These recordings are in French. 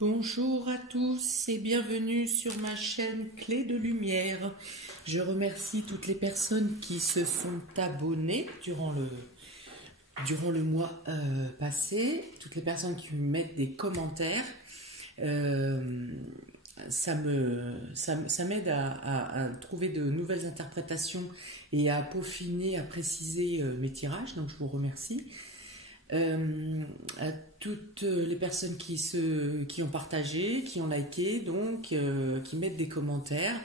Bonjour à tous et bienvenue sur ma chaîne Clé de Lumière. Je remercie toutes les personnes qui se sont abonnées durant le mois passé, toutes les personnes qui me mettent des commentaires. Ça m'aide à trouver de nouvelles interprétations et à peaufiner, à préciser mes tirages, donc je vous remercie. À toutes les personnes qui ont partagé, qui ont liké, donc qui mettent des commentaires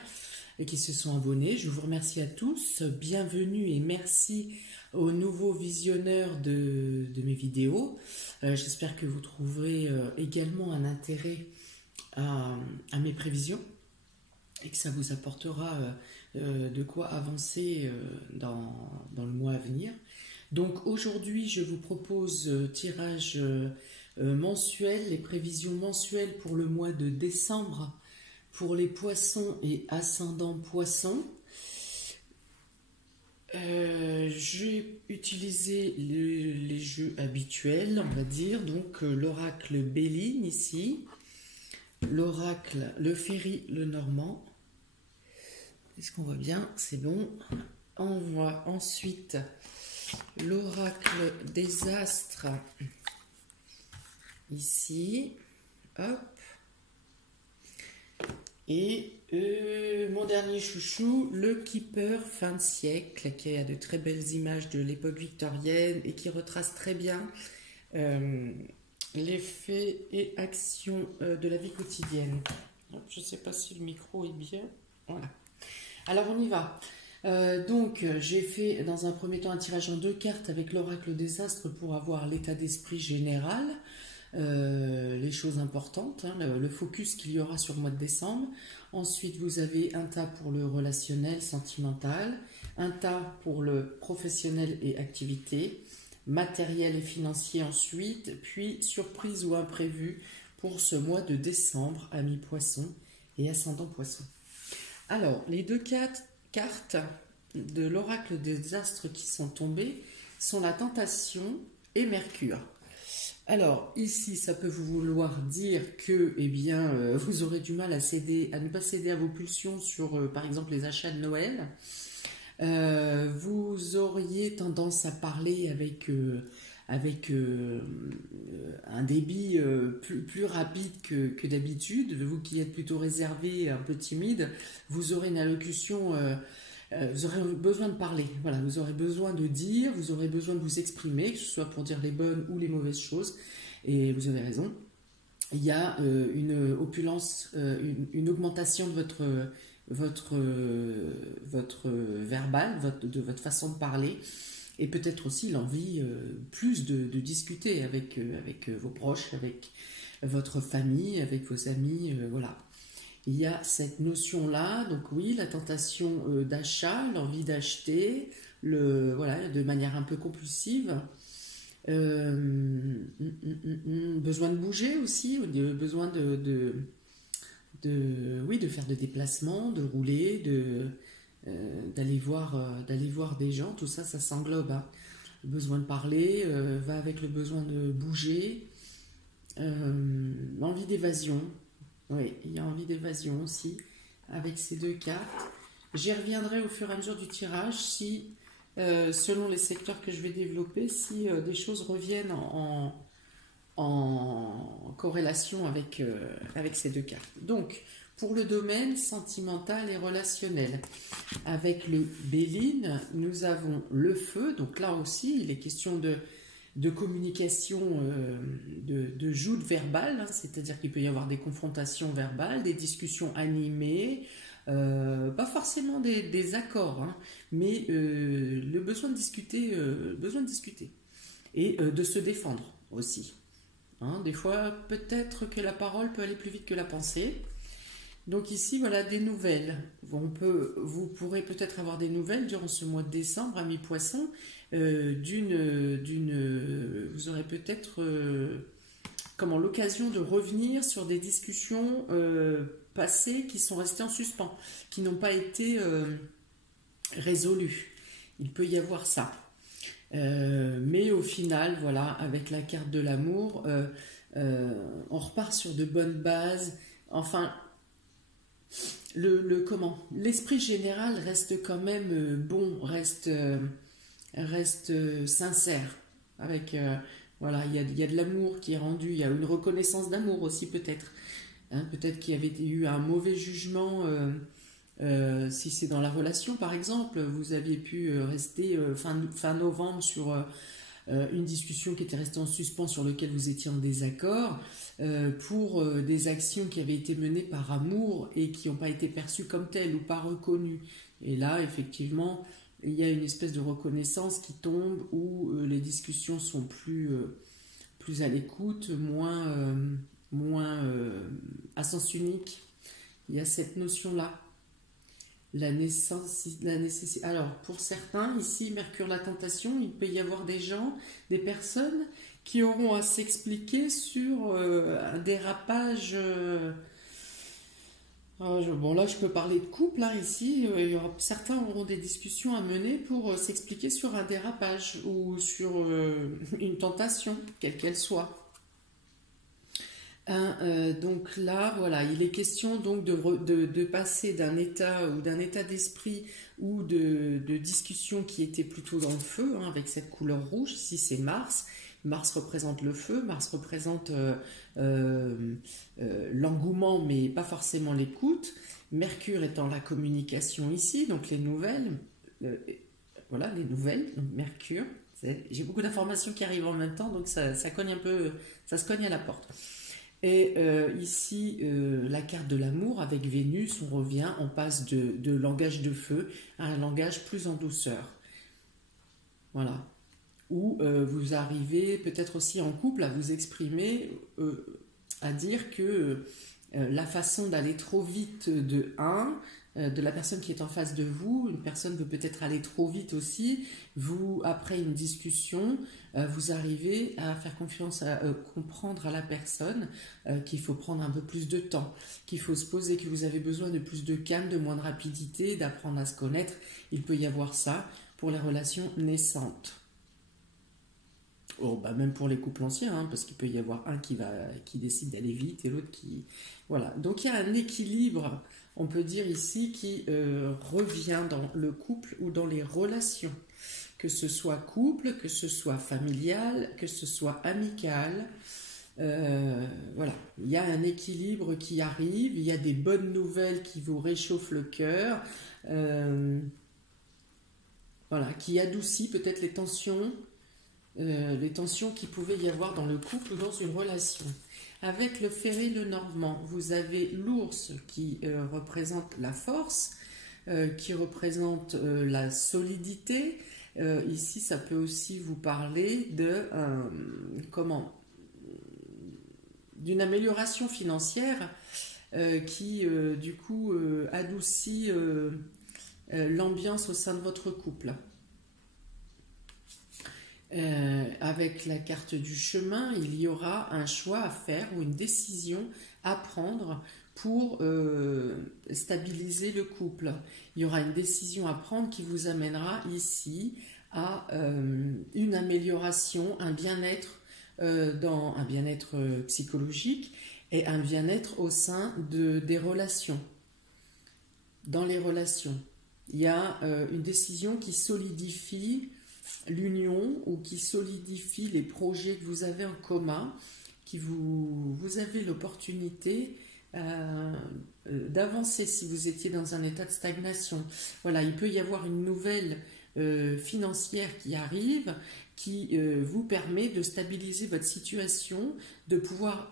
et qui se sont abonnés. Je vous remercie à tous. Bienvenue et merci aux nouveaux visionneurs de mes vidéos. J'espère que vous trouverez également un intérêt à mes prévisions et que ça vous apportera de quoi avancer dans le mois à venir. Donc aujourd'hui, je vous propose tirage mensuel, les prévisions mensuelles pour le mois de décembre pour les poissons et ascendants poissons. J'ai utilisé les jeux habituels, on va dire, donc l'oracle Béline ici, l'oracle le Ferry le Normand. Est-ce qu'on voit bien? C'est bon. On voit ensuite l'oracle des astres ici, hop, et mon dernier chouchou, le Keeper fin de siècle, qui a de très belles images de l'époque victorienne et qui retrace très bien les faits et actions de la vie quotidienne. Je ne sais pas si le micro est bien, voilà. Alors on y va. Donc j'ai fait dans un premier temps un tirage en 2 cartes avec l'oracle des astres pour avoir l'état d'esprit général, les choses importantes, hein, le focus qu'il y aura sur le mois de décembre. Ensuite vous avez un tas pour le relationnel, sentimental, un tas pour le professionnel et activité, matériel et financier ensuite, puis surprise ou imprévu pour ce mois de décembre, amis poissons et ascendant poissons. Alors les deux cartes de l'oracle des astres qui sont tombés sont la tentation et Mercure. Alors ici ça peut vous vouloir dire que vous aurez du mal à ne pas céder à vos pulsions sur par exemple les achats de Noël. Vous auriez tendance à parler avec un débit plus rapide que d'habitude. Vous qui êtes plutôt réservé, un peu timide, vous aurez une allocution, vous aurez besoin de parler. Voilà, vous aurez besoin de dire, vous aurez besoin de vous exprimer, que ce soit pour dire les bonnes ou les mauvaises choses. Et vous avez raison. Il y a une opulence, une augmentation de votre verbal, de votre façon de parler. Et peut-être aussi l'envie plus de discuter avec vos proches, avec votre famille, avec vos amis, voilà. Il y a cette notion-là, donc oui, la tentation d'achat, l'envie d'acheter, voilà, de manière un peu compulsive. Besoin de bouger aussi, besoin de faire des déplacements, de rouler, d'aller voir des gens, tout ça, ça s'englobe. Hein. Le besoin de parler va avec le besoin de bouger, l'envie d'évasion. Oui, il y a envie d'évasion aussi avec ces deux cartes. J'y reviendrai au fur et à mesure du tirage si, selon les secteurs que je vais développer, si des choses reviennent en corrélation avec ces deux cartes. Donc, pour le domaine sentimental et relationnel, avec le Béline, nous avons le feu. Donc là aussi, il est question de communication, de joute verbale, hein, c'est-à-dire qu'il peut y avoir des confrontations verbales, des discussions animées, pas forcément des accords, hein, mais le besoin de discuter, et de se défendre aussi. Hein, des fois, peut-être que la parole peut aller plus vite que la pensée. Donc ici, voilà des nouvelles. Vous pourrez peut-être avoir des nouvelles durant ce mois de décembre, amis poissons. Vous aurez peut-être l'occasion de revenir sur des discussions passées qui sont restées en suspens, qui n'ont pas été résolues. Il peut y avoir ça. Mais au final, voilà, avec la carte de l'amour, On repart sur de bonnes bases. Enfin, l'esprit général reste quand même bon, reste sincère. Avec, voilà, il y a de l'amour qui est rendu, il y a une reconnaissance d'amour aussi peut-être. Hein, peut-être qu'il y avait eu un mauvais jugement, si c'est dans la relation par exemple, vous aviez pu rester fin novembre sur une discussion qui était restée en suspens sur laquelle vous étiez en désaccord pour des actions qui avaient été menées par amour et qui n'ont pas été perçues comme telles ou pas reconnues. Et là, effectivement, il y a une espèce de reconnaissance qui tombe où les discussions sont plus à l'écoute, moins à sens unique. Il y a cette notion-là. La nécessité. Alors, pour certains, ici, Mercure la tentation, il peut y avoir des gens, des personnes qui auront à s'expliquer sur un dérapage. Bon, là, je peux parler de couple, hein, ici. Certains auront des discussions à mener pour s'expliquer sur un dérapage ou sur une tentation, quelle qu'elle soit. Donc là, voilà, il est question donc de passer d'un état ou d'un état d'esprit ou de discussion qui était plutôt dans le feu, hein, avec cette couleur rouge. Ici, c'est Mars. Mars représente le feu, Mars représente l'engouement, mais pas forcément l'écoute. Mercure étant la communication ici, donc les nouvelles. Voilà, les nouvelles, donc Mercure. J'ai beaucoup d'informations qui arrivent en même temps, donc ça cogne un peu, ça se cogne à la porte. Et ici, la carte de l'amour avec Vénus, on revient, on passe de langage de feu à un langage plus en douceur. Voilà. Où vous arrivez peut-être aussi en couple à vous exprimer, à dire que la façon d'aller trop vite de la personne qui est en face de vous, une personne peut peut-être aller trop vite aussi, vous, après une discussion, vous arrivez à faire confiance, à comprendre à la personne qu'il faut prendre un peu plus de temps, qu'il faut se poser, que vous avez besoin de plus de calme, de moins de rapidité, d'apprendre à se connaître. Il peut y avoir ça pour les relations naissantes. Oh, bah même pour les couples anciens, hein, parce qu'il peut y avoir un qui décide d'aller vite et l'autre qui... Voilà, donc il y a un équilibre, on peut dire ici, qui revient dans le couple ou dans les relations. Que ce soit couple, que ce soit familial, que ce soit amical. Voilà, il y a un équilibre qui arrive, il y a des bonnes nouvelles qui vous réchauffent le cœur, voilà, qui adoucit peut-être les tensions qu'il pouvait y avoir dans le couple ou dans une relation. Avec le ferré, le normand, vous avez l'ours qui représente la force, qui représente la solidité. Ici, ça peut aussi vous parler d'une amélioration financière qui, du coup, adoucit l'ambiance au sein de votre couple. Avec la carte du chemin, il y aura un choix à faire ou une décision à prendre pour stabiliser le couple. Il y aura une décision à prendre qui vous amènera ici à une amélioration, un bien-être un bien-être psychologique et un bien-être au sein des relations. Dans les relations, il y a une décision qui solidifie l'union ou qui solidifie les projets que vous avez en commun, qui vous avez l'opportunité d'avancer si vous étiez dans un état de stagnation. Voilà, il peut y avoir une nouvelle financière qui arrive, qui vous permet de stabiliser votre situation, de pouvoir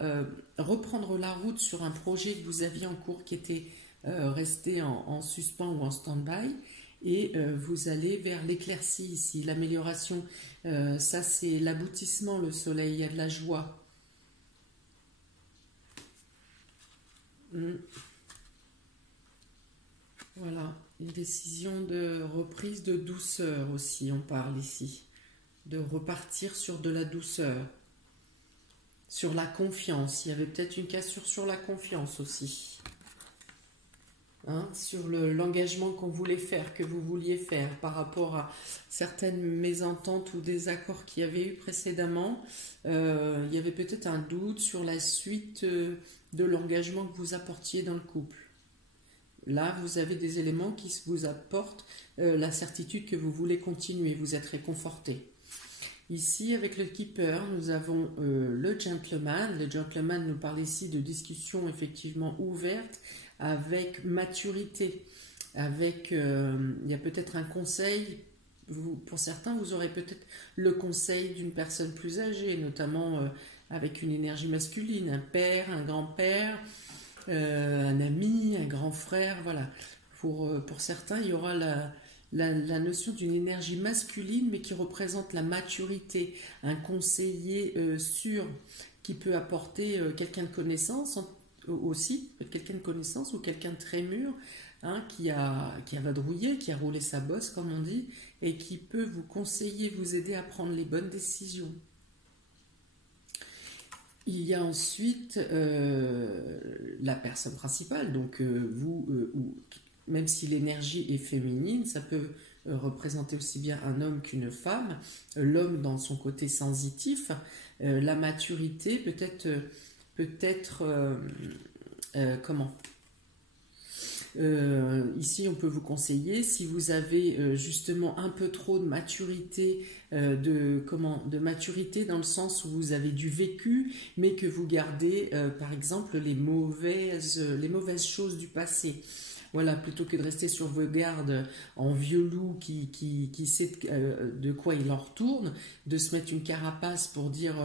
reprendre la route sur un projet que vous aviez en cours qui était resté en suspens ou en stand-by. Et vous allez vers l'éclaircie ici, l'amélioration. Ça, c'est l'aboutissement, le soleil, il y a de la joie. Voilà, une décision de reprise de douceur aussi, on parle ici. De repartir sur de la douceur. Sur la confiance. Il y avait peut-être une cassure sur la confiance aussi. hein, sur l'engagement qu'on voulait faire, que vous vouliez faire par rapport à certaines mésententes ou désaccords qu'il y avait eu précédemment. Il y avait peut-être un doute sur la suite de l'engagement que vous apportiez dans le couple. Là, vous avez des éléments qui vous apportent la certitude que vous voulez continuer, vous êtes réconforté. Ici, avec le Keeper, nous avons le Gentleman. Le Gentleman nous parle ici de discussions effectivement ouvertes, avec maturité, avec, il y a peut-être un conseil, pour certains, vous aurez peut-être le conseil d'une personne plus âgée, notamment avec une énergie masculine, un père, un grand-père, un ami, un grand frère, voilà. Pour certains, il y aura la notion d'une énergie masculine, mais qui représente la maturité, un conseiller sûr qui peut apporter quelqu'un de connaissance aussi, quelqu'un de connaissance ou quelqu'un de très mûr, hein, qui a vadrouillé, qui a roulé sa bosse, comme on dit, et qui peut vous conseiller, vous aider à prendre les bonnes décisions. Il y a ensuite la personne principale, donc vous, même si l'énergie est féminine, ça peut représenter aussi bien un homme qu'une femme, l'homme dans son côté sensitif, la maturité peut-être comment ici, on peut vous conseiller, si vous avez justement un peu trop de maturité, de maturité dans le sens où vous avez du vécu, mais que vous gardez, par exemple, les mauvaises choses du passé. Voilà, plutôt que de rester sur vos gardes en vieux loup qui sait de quoi il en retourne, de se mettre une carapace pour dire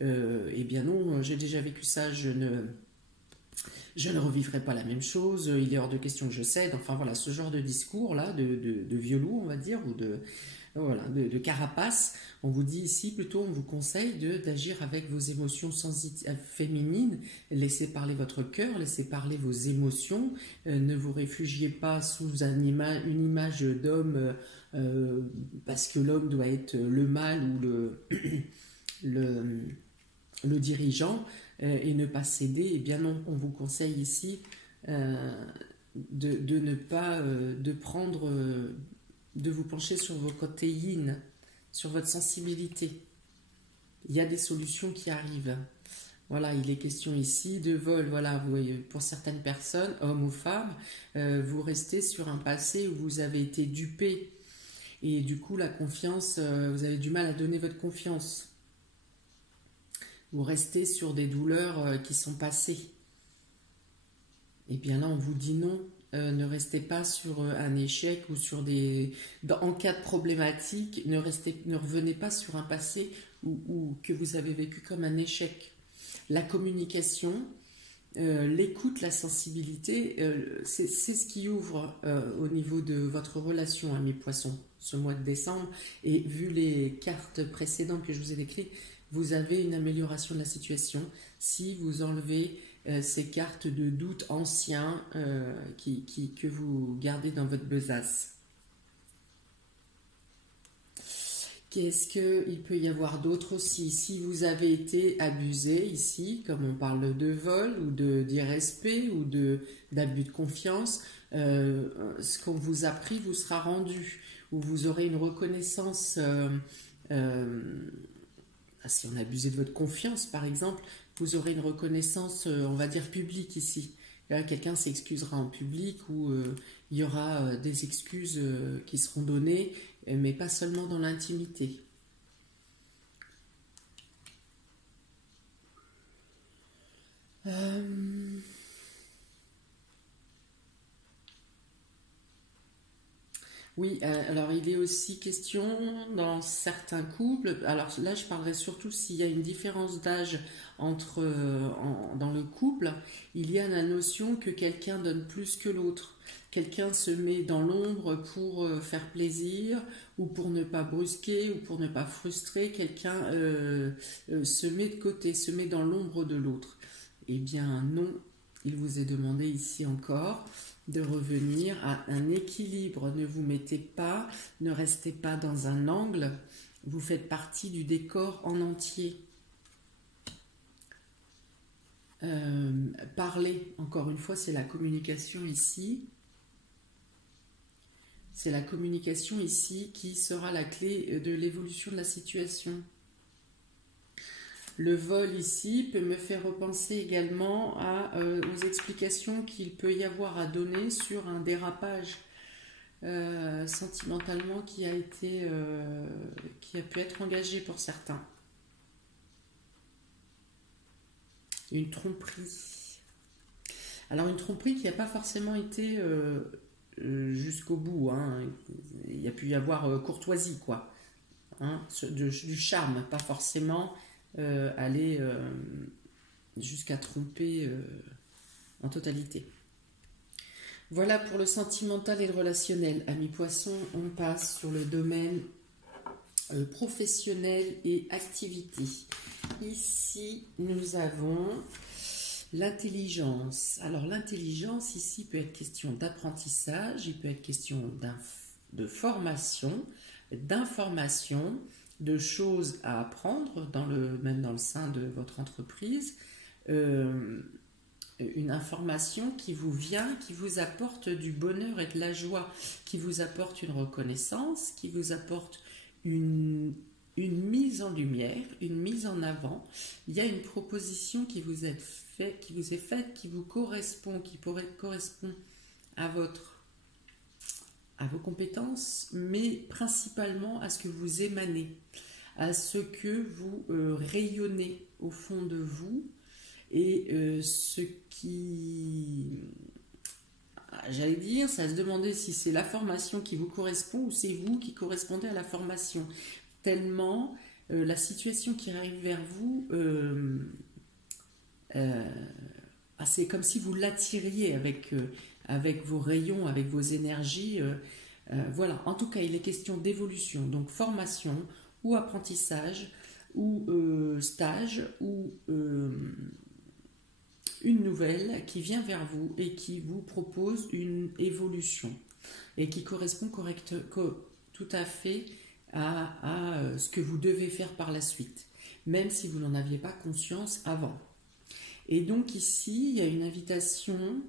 eh bien non, j'ai déjà vécu ça, je ne revivrai pas la même chose, il est hors de question que je cède. Enfin voilà, ce genre de discours-là, de vieux loup, on va dire, ou de carapace, on vous dit ici, plutôt on vous conseille d'agir avec vos émotions féminines, laissez parler votre cœur, laissez parler vos émotions, ne vous réfugiez pas sous une image d'homme parce que l'homme doit être le mâle ou le dirigeant, et ne pas céder. Eh bien non, on vous conseille ici de ne pas de vous pencher sur vos côtés yin, sur votre sensibilité. Il y a des solutions qui arrivent. Voilà, il est question ici de vol. Voilà, pour certaines personnes, hommes ou femmes, vous restez sur un passé où vous avez été dupé. Et du coup, la confiance, vous avez du mal à donner votre confiance. Vous restez sur des douleurs qui sont passées. Et bien là, on vous dit non. Ne restez pas sur un échec ou sur en cas de problématique, ne revenez pas sur un passé que vous avez vécu comme un échec. La communication, l'écoute, la sensibilité, c'est ce qui ouvre au niveau de votre relation, amis poissons, ce mois de décembre. Et vu les cartes précédentes que je vous ai décrites, vous avez une amélioration de la situation si vous enlevez ces cartes de doute anciens que vous gardez dans votre besace. Qu'est-ce qu'il peut y avoir d'autre aussi? Si vous avez été abusé ici, comme on parle de vol ou d'irrespect ou d'abus de confiance, ce qu'on vous a pris vous sera rendu, ou vous aurez une reconnaissance. Si on a abusé de votre confiance, par exemple, vous aurez une reconnaissance, on va dire, publique ici. Là, quelqu'un s'excusera en public ou il y aura des excuses qui seront données, mais pas seulement dans l'intimité. Oui, alors il est aussi question dans certains couples, alors là je parlerai surtout s'il y a une différence d'âge dans le couple, il y a la notion que quelqu'un donne plus que l'autre. Quelqu'un se met dans l'ombre pour faire plaisir ou pour ne pas brusquer ou pour ne pas frustrer. Quelqu'un se met de côté, se met dans l'ombre de l'autre. Eh bien non, il vous est demandé ici encore de revenir à un équilibre. Ne vous mettez pas, ne restez pas dans un angle. Vous faites partie du décor en entier. parler, encore une fois, c'est la communication ici. C'est la communication ici qui sera la clé de l'évolution de la situation. Le vol ici peut me faire repenser également aux explications qu'il peut y avoir à donner sur un dérapage sentimentalement qui a pu être engagé pour certains. Une tromperie. Alors une tromperie qui n'a pas forcément été jusqu'au bout. Hein. Il y a pu y avoir courtoisie, quoi. Hein, du charme, pas forcément aller jusqu'à tromper en totalité. Voilà pour le sentimental et le relationnel. Amis poissons, on passe sur le domaine professionnel et activité. Ici, nous avons l'intelligence. Alors l'intelligence, ici, peut être question d'apprentissage, il peut être question de formation, d'information, de choses à apprendre, même dans le sein de votre entreprise. Une information qui vous vient, qui vous apporte du bonheur et de la joie, qui vous apporte une reconnaissance, qui vous apporte une mise en lumière, une mise en avant. Il y a une proposition qui vous est faite, qui vous correspond, qui correspond à vos compétences, mais principalement à ce que vous émanez, à ce que vous rayonnez au fond de vous, et ce qui, j'allais dire, ça se demandait si c'est la formation qui vous correspond ou c'est vous qui correspondez à la formation. Tellement la situation qui arrive vers vous, c'est comme si vous l'attiriez avec vos rayons, avec vos énergies. Voilà, en tout cas, il est question d'évolution, donc formation ou apprentissage ou stage ou une nouvelle qui vient vers vous et qui vous propose une évolution et qui correspond tout à fait à ce que vous devez faire par la suite, même si vous n'en aviez pas conscience avant. Et donc ici, il y a une invitation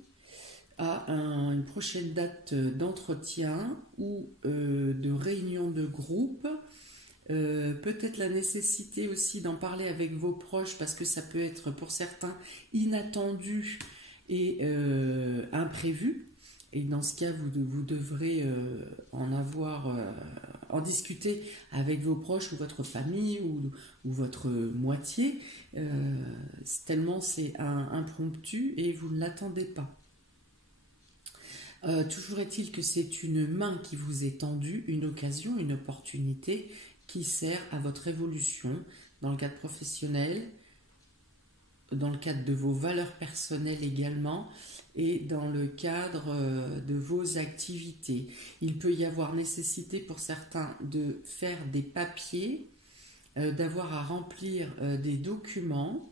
à une prochaine date d'entretien ou de réunion de groupe. Peut-être la nécessité aussi d'en parler avec vos proches parce que ça peut être pour certains inattendu et imprévu. Et dans ce cas, vous devrez en discuter avec vos proches ou votre famille ou votre moitié. Tellement c'est impromptu et vous ne l'attendez pas. Toujours est-il que c'est une main qui vous est tendue, une occasion, une opportunité qui sert à votre évolution dans le cadre professionnel, dans le cadre de vos valeurs personnelles également et dans le cadre de vos activités. Il peut y avoir nécessité pour certains de faire des papiers, d'avoir à remplir des documents.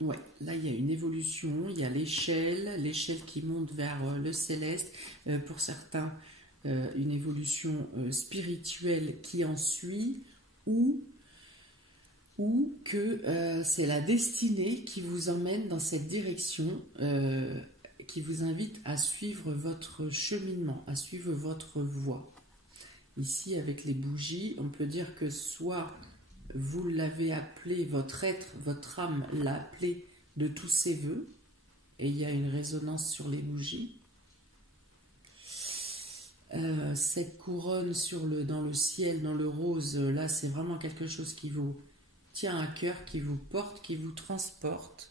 Ouais, là il y a une évolution, il y a l'échelle qui monte vers le céleste, pour certains une évolution spirituelle qui en suit, ou que c'est la destinée qui vous emmène dans cette direction, qui vous invite à suivre votre cheminement, à suivre votre voie. Ici avec les bougies, on peut dire que soit vous l'avez appelé, votre être, votre âme l'a appelé de tous ses voeux, et il y a une résonance sur les bougies. Cette couronne dans le ciel, dans le rose, là c'est vraiment quelque chose qui vous tient à cœur, qui vous porte, qui vous transporte.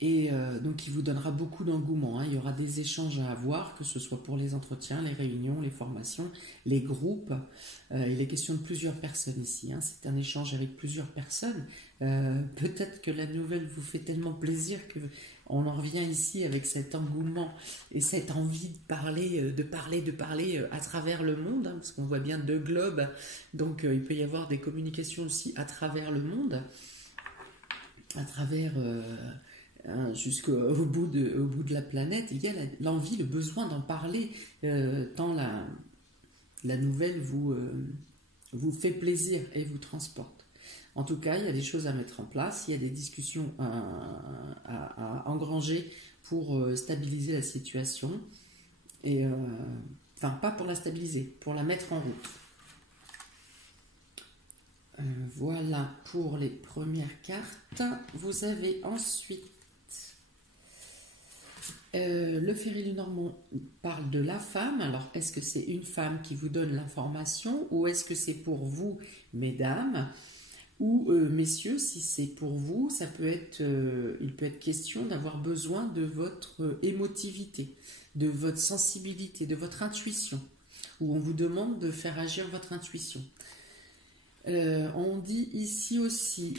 Donc qui vous donnera beaucoup d'engouement. Il y aura des échanges à avoir, que ce soit pour les entretiens, les réunions, les formations, les groupes. Il est question de plusieurs personnes ici. C'est un échange avec plusieurs personnes. Peut-être que la nouvelle vous fait tellement plaisir qu'on en revient ici avec cet engouement et cette envie de parler à travers le monde, parce qu'on voit bien 2 globes. Donc il peut y avoir des communications aussi à travers le monde, à travers... jusqu'au bout de la planète. Il y a l'envie, le besoin d'en parler, tant la nouvelle vous fait plaisir et vous transporte. En tout cas, il y a des choses à mettre en place, il y a des discussions à engranger pour stabiliser la situation. Et, enfin, pas pour la stabiliser, pour la mettre en route. Voilà pour les premières cartes. Vous avez ensuite le Féri Lenormand parle de la femme. Alors, est-ce que c'est une femme qui vous donne l'information ou est-ce que c'est pour vous, mesdames ou messieurs, si c'est pour vous, ça peut être, il peut être question d'avoir besoin de votre émotivité, de votre sensibilité, de votre intuition, où on vous demande de faire agir votre intuition. On dit ici aussi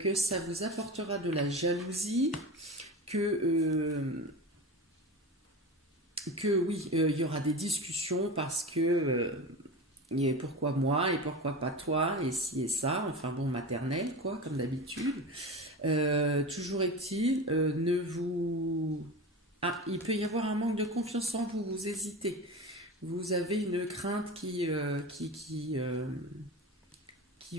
que ça vous apportera de la jalousie, que oui, il y aura des discussions parce que et pourquoi moi et pourquoi pas toi et ci et ça, enfin bon, maternelle quoi, comme d'habitude. Toujours est-il, il peut y avoir un manque de confiance en vous, vous hésitez, vous avez une crainte qui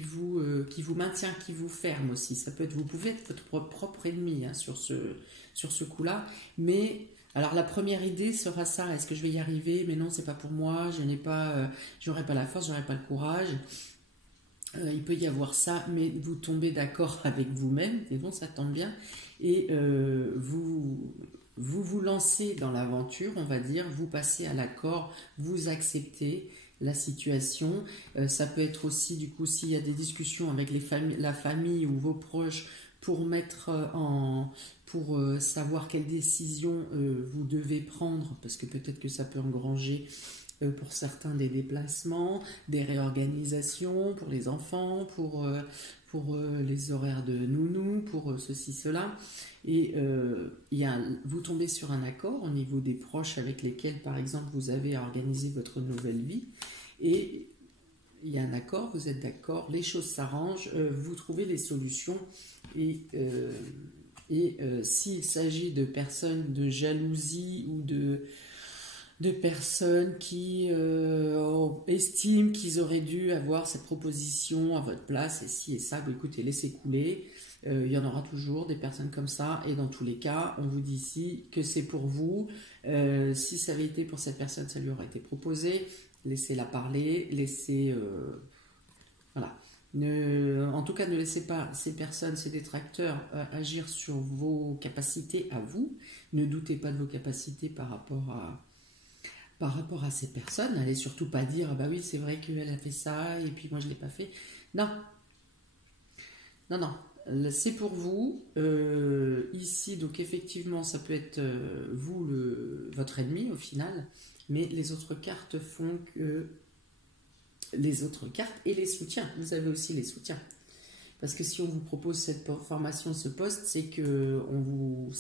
vous maintient, qui vous ferme aussi. Ça peut être, vous pouvez être votre propre ennemi hein, sur ce coup-là. Mais alors la première idée sera ça, est-ce que je vais y arriver? Mais non, c'est pas pour moi, j'aurai pas la force, j'aurai pas le courage. Il peut y avoir ça, mais vous tombez d'accord avec vous-même, et bon, ça tombe bien, et vous lancez dans l'aventure, on va dire, vous passez à l'accord, vous acceptez la situation. Ça peut être aussi, du coup, s'il y a des discussions avec la famille ou vos proches pour savoir quelle décision vous devez prendre, parce que peut-être que ça peut engranger pour certains des déplacements, des réorganisations pour les enfants, pour les horaires de nounou, pour ceci, cela. Et vous tombez sur un accord au niveau des proches avec lesquels, par exemple, vous avez organisé votre nouvelle vie. Et il y a un accord, vous êtes d'accord, les choses s'arrangent, vous trouvez des solutions. Et s'il s'agit de personnes de jalousie ou de personnes qui estiment qu'ils auraient dû avoir cette proposition à votre place, et ci et ça, écoutez, laissez couler. Il y en aura toujours des personnes comme ça, et dans tous les cas, on vous dit ici que c'est pour vous. Si ça avait été pour cette personne, ça lui aurait été proposé. Laissez-la parler, voilà. En tout cas, ne laissez pas ces personnes, ces détracteurs, agir sur vos capacités à vous. Ne doutez pas de vos capacités par rapport à ces personnes. N'allez surtout pas dire, ah bah oui, c'est vrai qu'elle a fait ça, et puis moi je ne l'ai pas fait. Non. Non, non. C'est pour vous. Ici, donc effectivement, ça peut être vous, votre ennemi au final, mais les autres cartes font que... Les autres cartes et les soutiens. Vous avez aussi les soutiens. Parce que si on vous propose cette formation, ce poste, c'est qu'on vous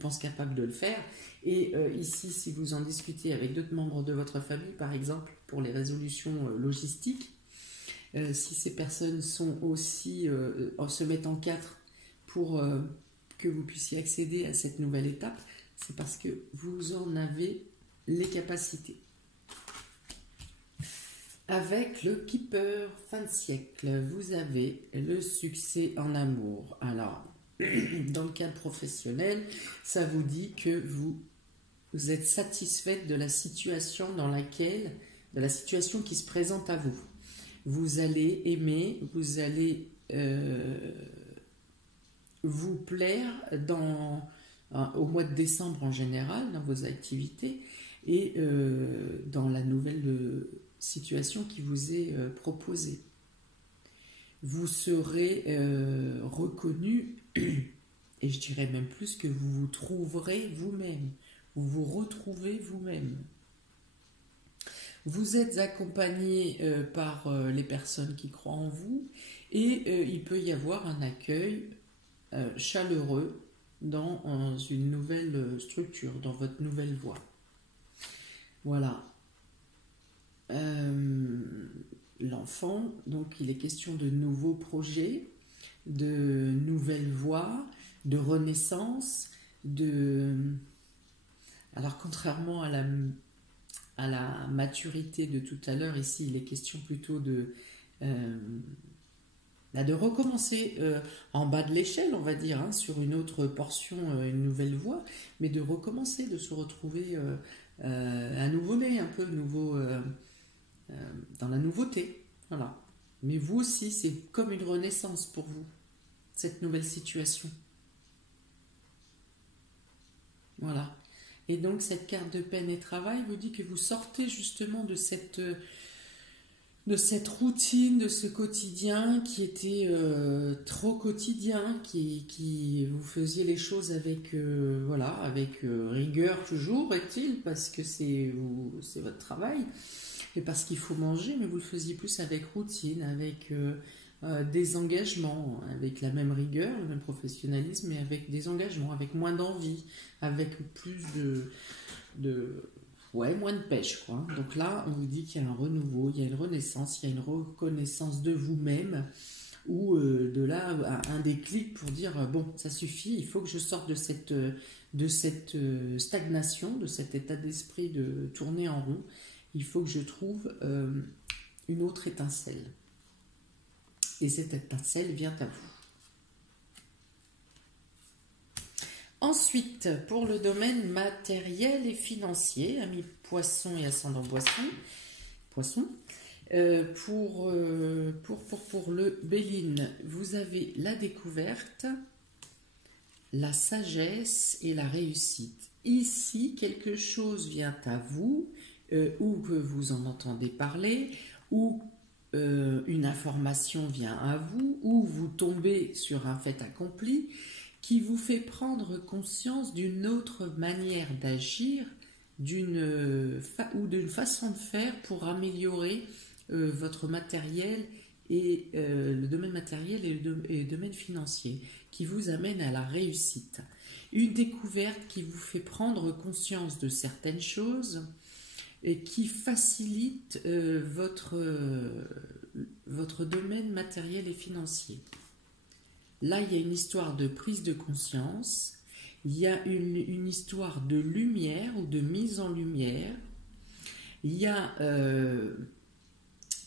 pense capable de le faire. Et ici, si vous en discutez avec d'autres membres de votre famille, par exemple, pour les résolutions logistiques, si ces personnes sont aussi se mettent en quatre pour que vous puissiez accéder à cette nouvelle étape, c'est parce que vous en avez les capacités. Avec le Keeper fin de siècle, vous avez le succès en amour. Alors, dans le cadre professionnel, ça vous dit que vous êtes satisfaite de la situation de la situation qui se présente à vous. Vous allez aimer, vous allez vous plaire au mois de décembre en général, dans vos activités, et dans la nouvelle situation qui vous est proposée. Vous serez reconnu, et je dirais même plus que vous vous trouverez vous-même, vous vous retrouvez vous-même. Vous êtes accompagné par les personnes qui croient en vous, et il peut y avoir un accueil chaleureux dans une nouvelle structure, dans votre nouvelle voie. Voilà. L'enfant, donc il est question de nouveaux projets, de nouvelles voies, de renaissance, alors contrairement à à la maturité de tout à l'heure. Ici, il est question plutôt de recommencer en bas de l'échelle, on va dire, hein, sur une autre portion, une nouvelle voie, mais de recommencer, de se retrouver un nouveau-né, un peu nouveau, dans la nouveauté. Voilà. Mais vous aussi, c'est comme une renaissance pour vous, cette nouvelle situation. Voilà. Et donc, cette carte de peine et travail vous dit que vous sortez justement de cette routine, de ce quotidien qui était trop quotidien, qui vous faisiez les choses avec, voilà, avec rigueur toujours, est-il, parce que c'est votre travail, et parce qu'il faut manger, mais vous le faisiez plus avec routine, avec des engagements, avec la même rigueur, le même professionnalisme, mais avec des engagements, avec moins d'envie, avec plus ouais, moins de pêche, quoi. Donc là, on vous dit qu'il y a un renouveau, il y a une renaissance, il y a une reconnaissance de vous-même, ou de là, un déclic pour dire, bon, ça suffit, il faut que je sorte de cette stagnation, de cet état d'esprit de tourner en rond. Il faut que je trouve une autre étincelle. Et cette étincelle vient à vous. Ensuite, pour le domaine matériel et financier, ami poisson et ascendant poisson, pour le Béline, vous avez la découverte, la sagesse et la réussite. Ici, quelque chose vient à vous, ou que vous en entendez parler, ou une information vient à vous, ou vous tombez sur un fait accompli qui vous fait prendre conscience d'une autre manière d'agir, ou d'une façon de faire pour améliorer votre matériel et le domaine matériel et le domaine financier, qui vous amène à la réussite. Une découverte qui vous fait prendre conscience de certaines choses et qui facilite votre domaine matériel et financier. Là, il y a une histoire de prise de conscience, il y a une histoire de lumière ou de mise en lumière, il y a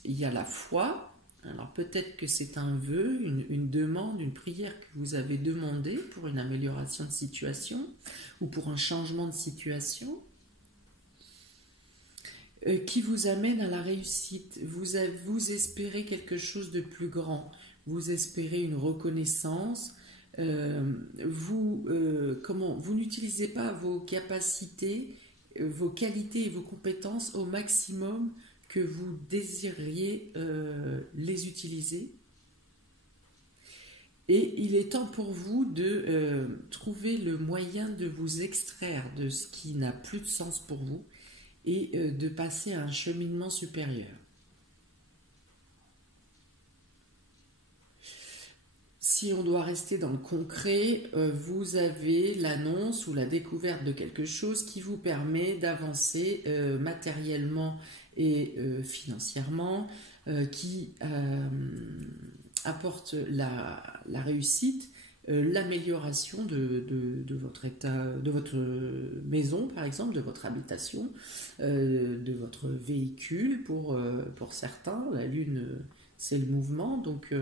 la foi. Alors peut-être que c'est un vœu, une demande, une prière que vous avez demandée pour une amélioration de situation ou pour un changement de situation qui vous amène à la réussite. Vous espérez quelque chose de plus grand. Vous espérez une reconnaissance, vous n'utilisez pas vos capacités, vos qualités et vos compétences au maximum que vous désiriez les utiliser. Et il est temps pour vous de trouver le moyen de vous extraire de ce qui n'a plus de sens pour vous et de passer à un cheminement supérieur. Si on doit rester dans le concret, vous avez l'annonce ou la découverte de quelque chose qui vous permet d'avancer matériellement et financièrement, qui apporte la réussite, l'amélioration de votre état, de votre maison par exemple, de votre habitation, de votre véhicule pour certains. La lune, c'est le mouvement, donc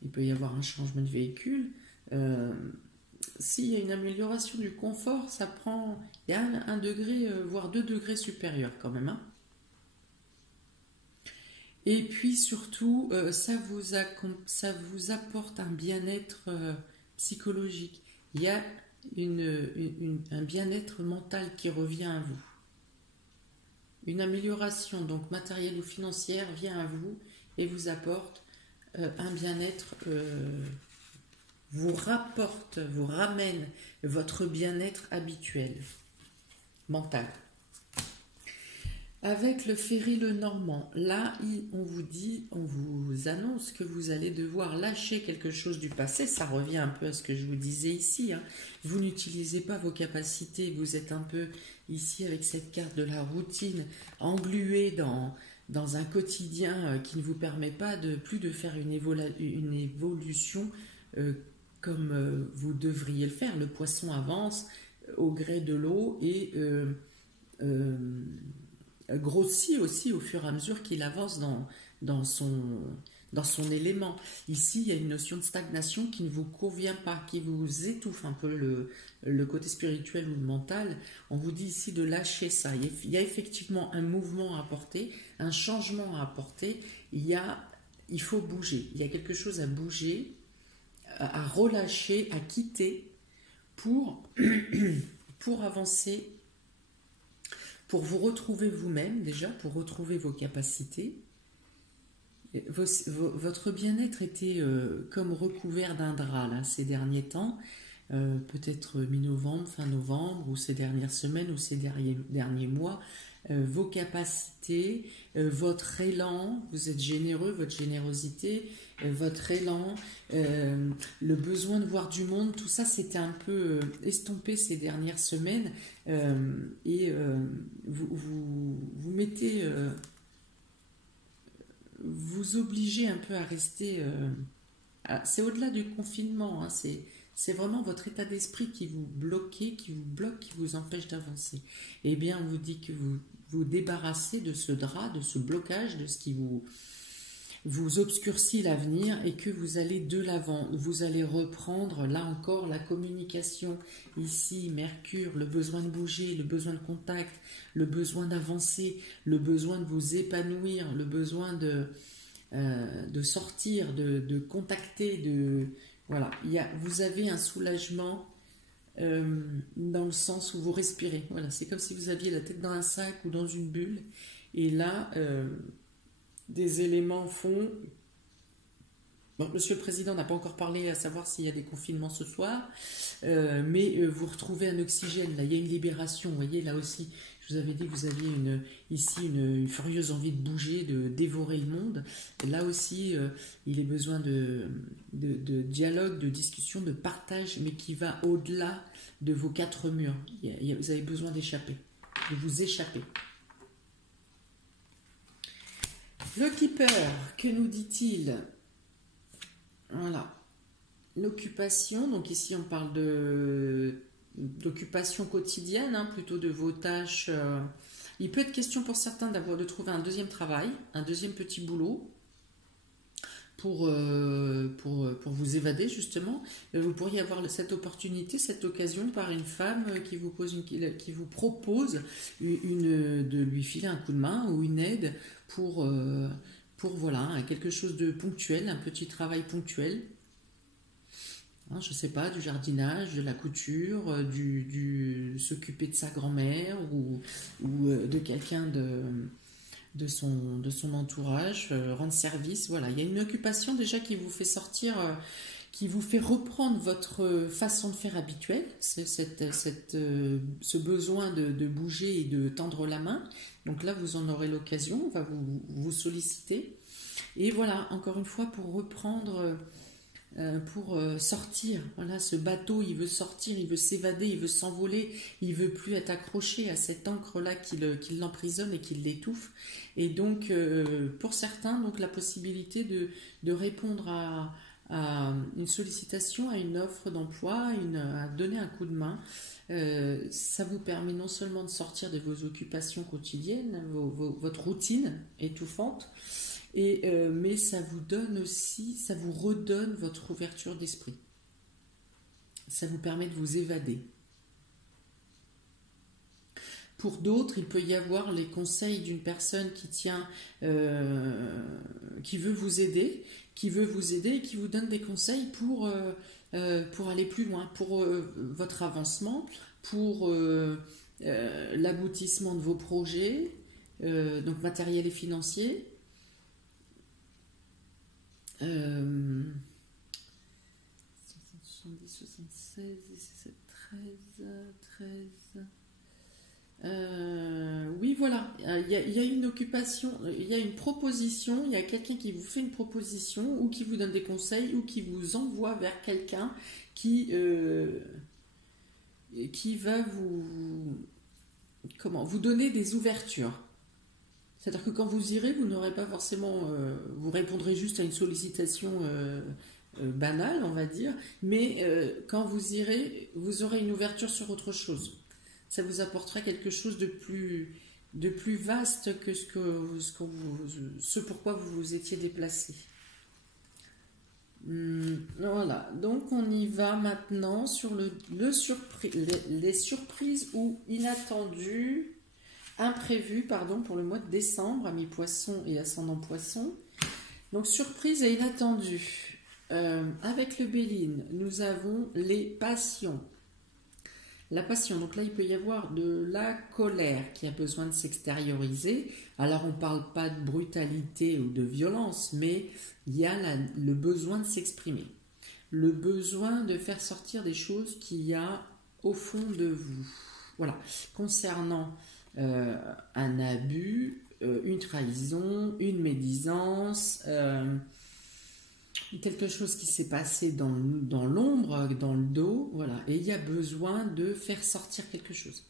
il peut y avoir un changement de véhicule. S'il y a une amélioration du confort, il y a un degré, voire 2 degrés supérieurs quand même. Hein. Et puis surtout, ça vous apporte un bien-être psychologique. Il y a un bien-être mental qui revient à vous. Une amélioration donc matérielle ou financière vient à vous et vous apporte un bien-être, vous ramène votre bien-être habituel, mental. Avec le Ferry le Normand, là, on vous annonce que vous allez devoir lâcher quelque chose du passé. Ça revient un peu à ce que je vous disais ici. Hein. Vous n'utilisez pas vos capacités, vous êtes un peu ici avec cette carte de la routine, englué dans un quotidien qui ne vous permet pas plus de faire une évolution comme vous devriez le faire. Le poisson avance au gré de l'eau et grossit aussi au fur et à mesure qu'il avance dans son élément. Ici, il y a une notion de stagnation qui ne vous convient pas, qui vous étouffe un peu le côté spirituel ou le mental. On vous dit ici de lâcher ça. Il y a effectivement un mouvement à apporter, un changement à apporter. Il faut bouger. Il y a quelque chose à bouger, à relâcher, à quitter pour avancer, pour vous retrouver vous-même déjà, pour retrouver vos capacités. Votre bien-être était comme recouvert d'un drap là, ces derniers temps, peut-être mi-novembre, fin novembre, ou ces dernières semaines, ou ces derniers mois. Vos capacités, votre élan, vous êtes généreux, votre générosité, votre élan, le besoin de voir du monde, tout ça c'était un peu estompé ces dernières semaines, et vous mettez... vous obligez un peu à rester... c'est au-delà du confinement, hein, c'est vraiment votre état d'esprit qui vous bloque, qui vous empêche d'avancer. Eh bien, on vous dit que vous débarrassez de ce drap, de ce blocage, de ce qui vous obscurcit l'avenir, et que vous allez de l'avant. Vous allez reprendre, là encore, la communication. Ici, Mercure, le besoin de bouger, le besoin de contact, le besoin d'avancer, le besoin de vous épanouir, le besoin de sortir, de contacter, voilà. Vous avez un soulagement dans le sens où vous respirez. Voilà, c'est comme si vous aviez la tête dans un sac ou dans une bulle. Et là, des éléments font... Bon, Monsieur le Président n'a pas encore parlé à savoir s'il y a des confinements ce soir, mais vous retrouvez un oxygène. Là, il y a une libération. Vous voyez, là aussi, je vous avais dit que vous aviez ici une furieuse envie de bouger, de dévorer le monde. Et là aussi, il est besoin de dialogue, de discussion, de partage, mais qui va au-delà de vos quatre murs. Vous avez besoin d'échapper, de vous échapper. Le Keeper, que nous dit-il? Voilà. L'occupation, donc ici on parle d'occupation quotidienne, hein, plutôt de vos tâches. Il peut être question pour certains de trouver un deuxième travail, un deuxième petit boulot pour vous évader justement. Vous pourriez avoir cette opportunité, cette occasion par une femme qui vous propose de lui filer un coup de main ou une aide pour voilà, quelque chose de ponctuel, un petit travail ponctuel. Hein, je ne sais pas, du jardinage, de la couture, s'occuper de sa grand-mère ou de quelqu'un de son entourage, rendre service. Voilà, il y a une occupation déjà qui vous fait sortir, qui vous fait reprendre votre façon de faire habituelle, ce besoin de bouger et de tendre la main. Donc là, vous en aurez l'occasion, on va vous solliciter. Et voilà, encore une fois, pour reprendre... pour sortir, voilà, ce bateau il veut sortir, il veut s'évader, il veut s'envoler, il veut plus être accroché à cette encre-là qui l'emprisonne et qui l'étouffe. Et donc pour certains, donc la possibilité de répondre à une sollicitation, à une offre d'emploi, à donner un coup de main, ça vous permet non seulement de sortir de vos occupations quotidiennes, votre routine étouffante, mais ça vous donne aussi, ça vous redonne votre ouverture d'esprit. Ça vous permet de vous évader. Pour d'autres, il peut y avoir les conseils d'une personne qui veut vous aider et qui vous donne des conseils pour aller plus loin, pour votre avancement, pour l'aboutissement de vos projets, donc matériels et financiers. 70, 76, 17, 13. Oui, voilà. Il y a une occupation, il y a une proposition, il y a quelqu'un qui vous fait une proposition ou qui vous donne des conseils ou qui vous envoie vers quelqu'un qui va vous donner des ouvertures. C'est-à-dire que quand vous irez, vous n'aurez pas forcément... vous répondrez juste à une sollicitation banale, on va dire, mais quand vous irez, vous aurez une ouverture sur autre chose. Ça vous apportera quelque chose de plus de plus vaste que ce pourquoi vous vous étiez déplacé. Voilà, donc on y va maintenant sur les surprises ou inattendues, imprévues, pardon, pour le mois de décembre, à mi-poisson et ascendant poisson. Donc surprise et inattendue. Avec le Béline, nous avons les passions. La passion, donc là il peut y avoir de la colère qui a besoin de s'extérioriser. Alors on ne parle pas de brutalité ou de violence, mais il y a le besoin de s'exprimer. Le besoin de faire sortir des choses qu'il y a au fond de vous. Voilà, concernant un abus, une trahison, une médisance, quelque chose qui s'est passé dans l'ombre, dans le dos, voilà, et il y a besoin de faire sortir quelque chose.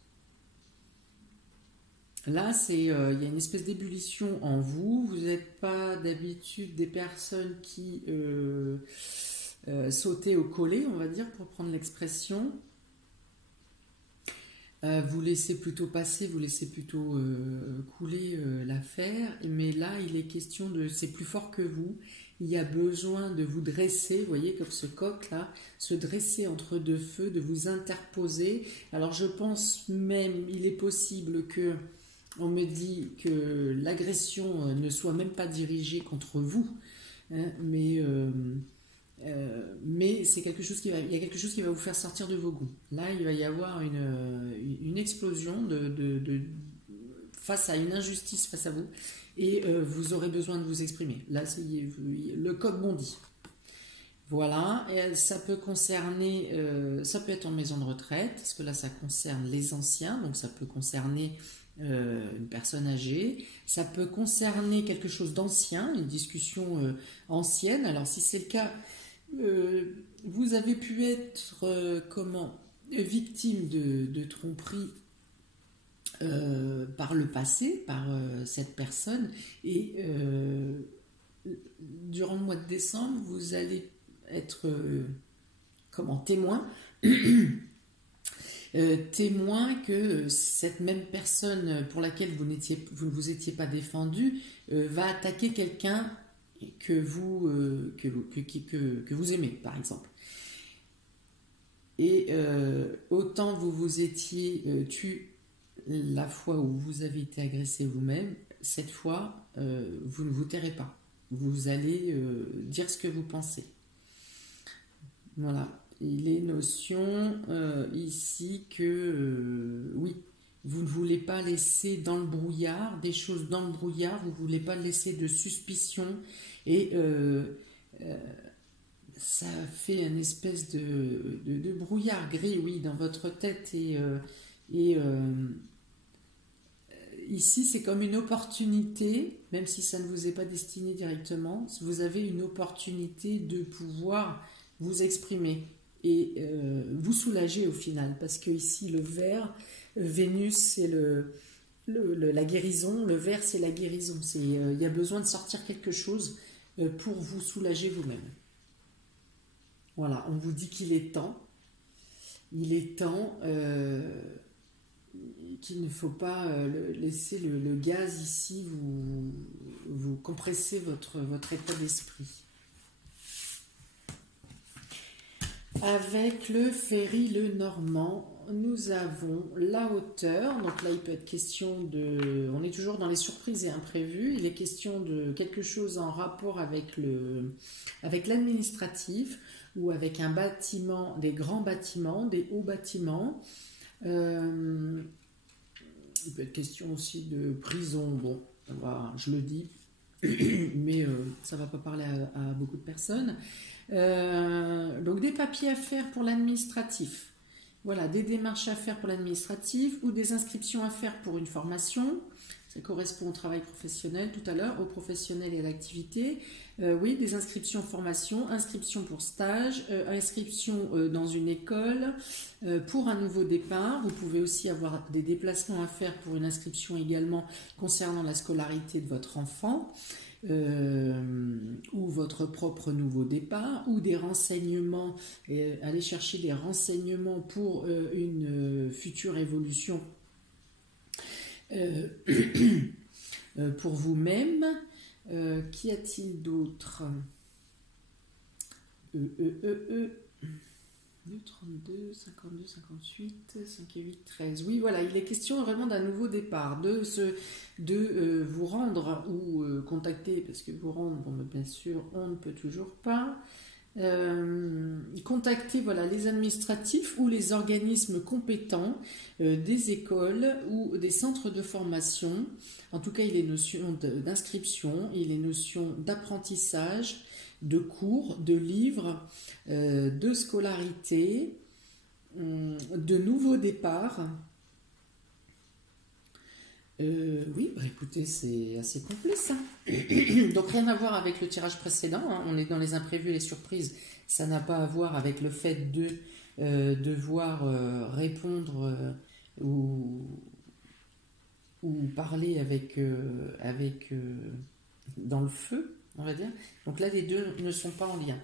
Là, il y a une espèce d'ébullition en vous. Vous n'êtes pas d'habitude des personnes qui sautaient au collet, on va dire, pour prendre l'expression. Vous laissez plutôt passer, vous laissez plutôt couler l'affaire, mais là il est question de, c'est plus fort que vous, il y a besoin de vous dresser, vous voyez comme ce coq là, se dresser entre deux feux, de vous interposer. Alors je pense même, il est possible que, on me dit que l'agression ne soit même pas dirigée contre vous, hein, mais c'est quelque chose il y a quelque chose qui va vous faire sortir de vos gonds. Là, il va y avoir une explosion face à une injustice face à vous, et vous aurez besoin de vous exprimer. Là, le coq bondit. Voilà, et ça peut concerner, ça peut être en maison de retraite, parce que là, ça concerne les anciens, donc ça peut concerner une personne âgée, ça peut concerner quelque chose d'ancien, une discussion ancienne. Alors, si c'est le cas, vous avez pu être victime de tromperie par le passé, par cette personne, et durant le mois de décembre, vous allez être témoin témoin que cette même personne pour laquelle vous ne vous étiez pas défendu va attaquer quelqu'un que vous aimez, par exemple. Et autant vous étiez tu la fois où vous avez été agressé vous-même, cette fois vous ne vous tairez pas. Vous allez dire ce que vous pensez. Voilà. Il est notion ici que oui, vous ne voulez pas laisser dans le brouillard, des choses dans le brouillard, vous ne voulez pas laisser de suspicion, et ça fait une espèce de brouillard gris, oui, dans votre tête, et ici c'est comme une opportunité, même si ça ne vous est pas destiné directement, vous avez une opportunité de pouvoir vous exprimer et vous soulager au final, parce que ici le vert, Vénus c'est la guérison, le vert c'est la guérison, il y a besoin de sortir quelque chose pour vous soulager vous-même. Voilà, on vous dit qu'il est temps, qu'il ne faut pas laisser le gaz ici vous compresser votre état d'esprit. Avec le Ferry le Normand, nous avons la hauteur. Donc là, il peut être question de... On est toujours dans les surprises et imprévus. Il est question de quelque chose en rapport avec l'administratif ou avec un bâtiment, des grands bâtiments, des hauts bâtiments. Il peut être question aussi de prison. Bon, je le dis, mais ça ne va pas parler à beaucoup de personnes. Donc des papiers à faire pour l'administratif, voilà, des démarches à faire pour l'administratif ou des inscriptions à faire pour une formation. Ça correspond au travail professionnel tout à l'heure, au professionnel et à l'activité. Oui, des inscriptions formation, inscription pour stage, inscription dans une école, pour un nouveau départ. Vous pouvez aussi avoir des déplacements à faire pour une inscription également concernant la scolarité de votre enfant. Ou votre propre nouveau départ, ou des renseignements, aller chercher des renseignements pour une future évolution euh, pour vous-même. Qu'y a-t-il d'autre? 2, 32, 52, 58, 5 et 8, 13. Oui, voilà, il est question vraiment d'un nouveau départ, de vous rendre ou contacter, parce que vous rendre, bon, bien sûr, on ne peut toujours pas. Contacter voilà, les administratifs ou les organismes compétents des écoles ou des centres de formation. En tout cas, il est notion d'inscription, il est notion d'apprentissage, de cours, de livres, de scolarité, de nouveaux départs. Oui, bah écoutez, c'est assez complet ça. Donc rien à voir avec le tirage précédent, hein. On est dans les imprévus et les surprises. Ça n'a pas à voir avec le fait de devoir répondre ou parler avec dans le feu, on va dire. Donc là, les deux ne sont pas en lien.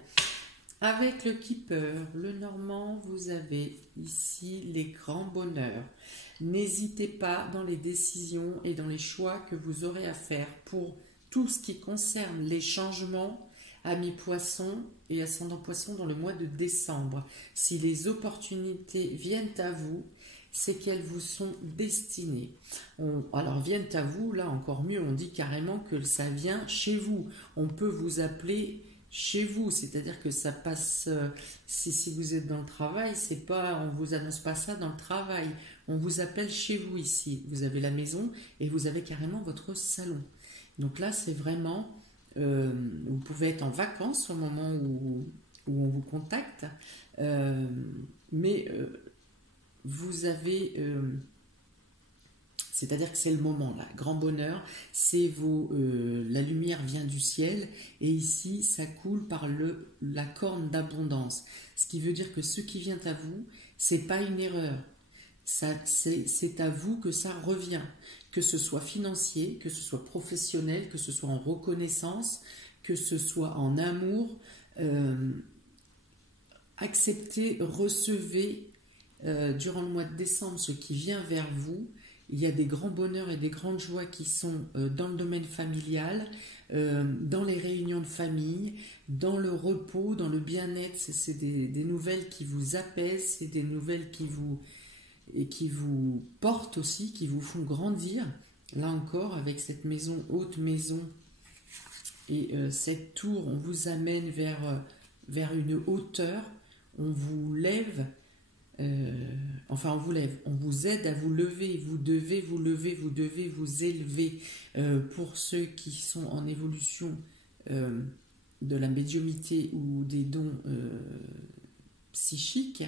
Avec le Keeper, le Normand, vous avez ici les grands bonheurs. N'hésitez pas dans les décisions et dans les choix que vous aurez à faire pour tout ce qui concerne les changements amis poisson et ascendant poisson dans le mois de décembre. Si les opportunités viennent à vous, c'est qu'elles vous sont destinées. Alors viennent à vous, là encore mieux, on dit carrément que ça vient chez vous. On peut vous appeler chez vous, c'est-à-dire que ça passe, si vous êtes dans le travail, c'est pas, on vous annonce pas ça dans le travail, on vous appelle chez vous ici. Vous avez la maison et vous avez carrément votre salon. Donc là, c'est vraiment, vous pouvez être en vacances au moment où on vous contacte, mais vous avez, c'est-à-dire que c'est le moment là, grand bonheur, c'est la lumière vient du ciel et ici ça coule par la corne d'abondance, ce qui veut dire que ce qui vient à vous, c'est pas une erreur, c'est à vous que ça revient, que ce soit financier, que ce soit professionnel, que ce soit en reconnaissance, que ce soit en amour, acceptez, recevez durant le mois de décembre ce qui vient vers vous. Il y a des grands bonheurs et des grandes joies qui sont dans le domaine familial, dans les réunions de famille, dans le repos, dans le bien-être. C'est des nouvelles qui vous apaisent, c'est des nouvelles qui vous portent aussi, qui vous font grandir. Là encore, avec cette maison, haute maison, et cette tour, on vous amène vers une hauteur, on vous lève. On vous lève, on vous aide à vous lever, vous devez vous lever, vous devez vous élever. Pour ceux qui sont en évolution de la médiumnité ou des dons psychiques,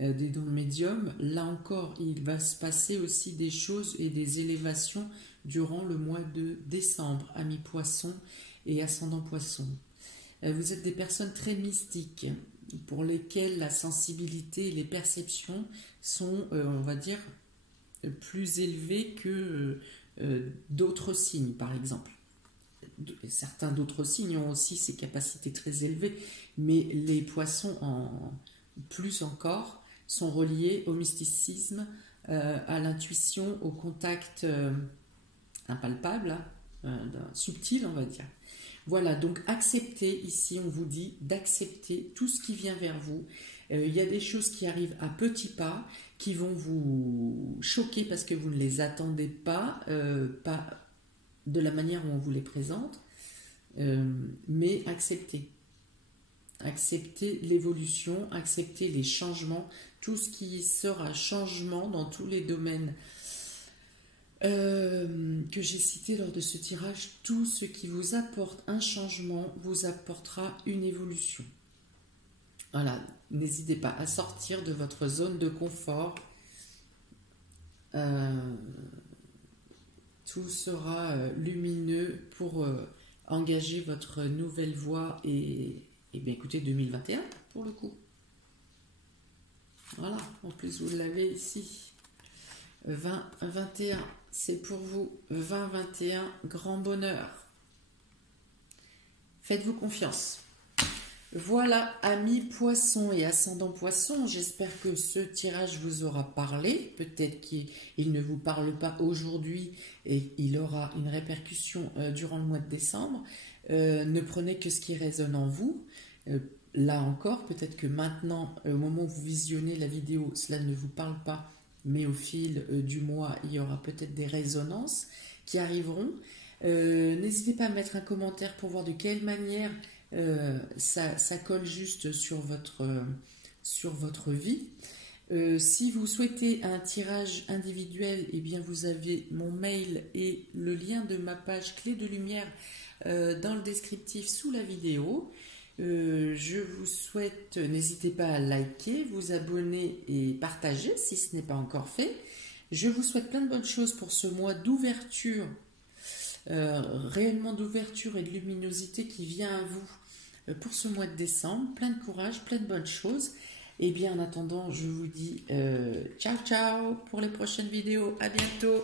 des dons médiums, là encore, il va se passer aussi des choses et des élévations durant le mois de décembre, amis poissons et ascendant poissons. Vous êtes des personnes très mystiques, pour lesquelles la sensibilité et les perceptions sont, on va dire, plus élevées que d'autres signes, par exemple. Certains d'autres signes ont aussi ces capacités très élevées, mais les poissons, en plus encore, sont reliés au mysticisme, à l'intuition, au contact impalpable, subtil, on va dire. Voilà, donc acceptez, ici on vous dit d'accepter tout ce qui vient vers vous. Il y a des choses qui arrivent à petits pas, qui vont vous choquer parce que vous ne les attendez pas de la manière où on vous les présente, mais acceptez. Acceptez l'évolution, acceptez les changements, tout ce qui sera changement dans tous les domaines que j'ai cité lors de ce tirage. Tout ce qui vous apporte un changement vous apportera une évolution. Voilà, n'hésitez pas à sortir de votre zone de confort. Tout sera lumineux pour engager votre nouvelle voie et bien écoutez, 2021 pour le coup. Voilà, en plus vous l'avez ici. 2021, c'est pour vous. 2021, grand bonheur. Faites-vous confiance. Voilà, amis poissons et ascendant poisson, j'espère que ce tirage vous aura parlé. Peut-être qu'il ne vous parle pas aujourd'hui et il aura une répercussion durant le mois de décembre. Ne prenez que ce qui résonne en vous. Là encore, peut-être que maintenant, au moment où vous visionnez la vidéo, cela ne vous parle pas, mais au fil du mois, il y aura peut-être des résonances qui arriveront. N'hésitez pas à mettre un commentaire pour voir de quelle manière ça colle juste sur votre vie. Si vous souhaitez un tirage individuel, eh bien vous avez mon mail et le lien de ma page Clé de Lumière dans le descriptif sous la vidéo. Je vous souhaite, n'hésitez pas à liker, vous abonner et partager si ce n'est pas encore fait. Je vous souhaite plein de bonnes choses pour ce mois d'ouverture, réellement d'ouverture et de luminosité qui vient à vous pour ce mois de décembre. Plein de courage, plein de bonnes choses. Et bien en attendant, je vous dis ciao ciao pour les prochaines vidéos. À bientôt.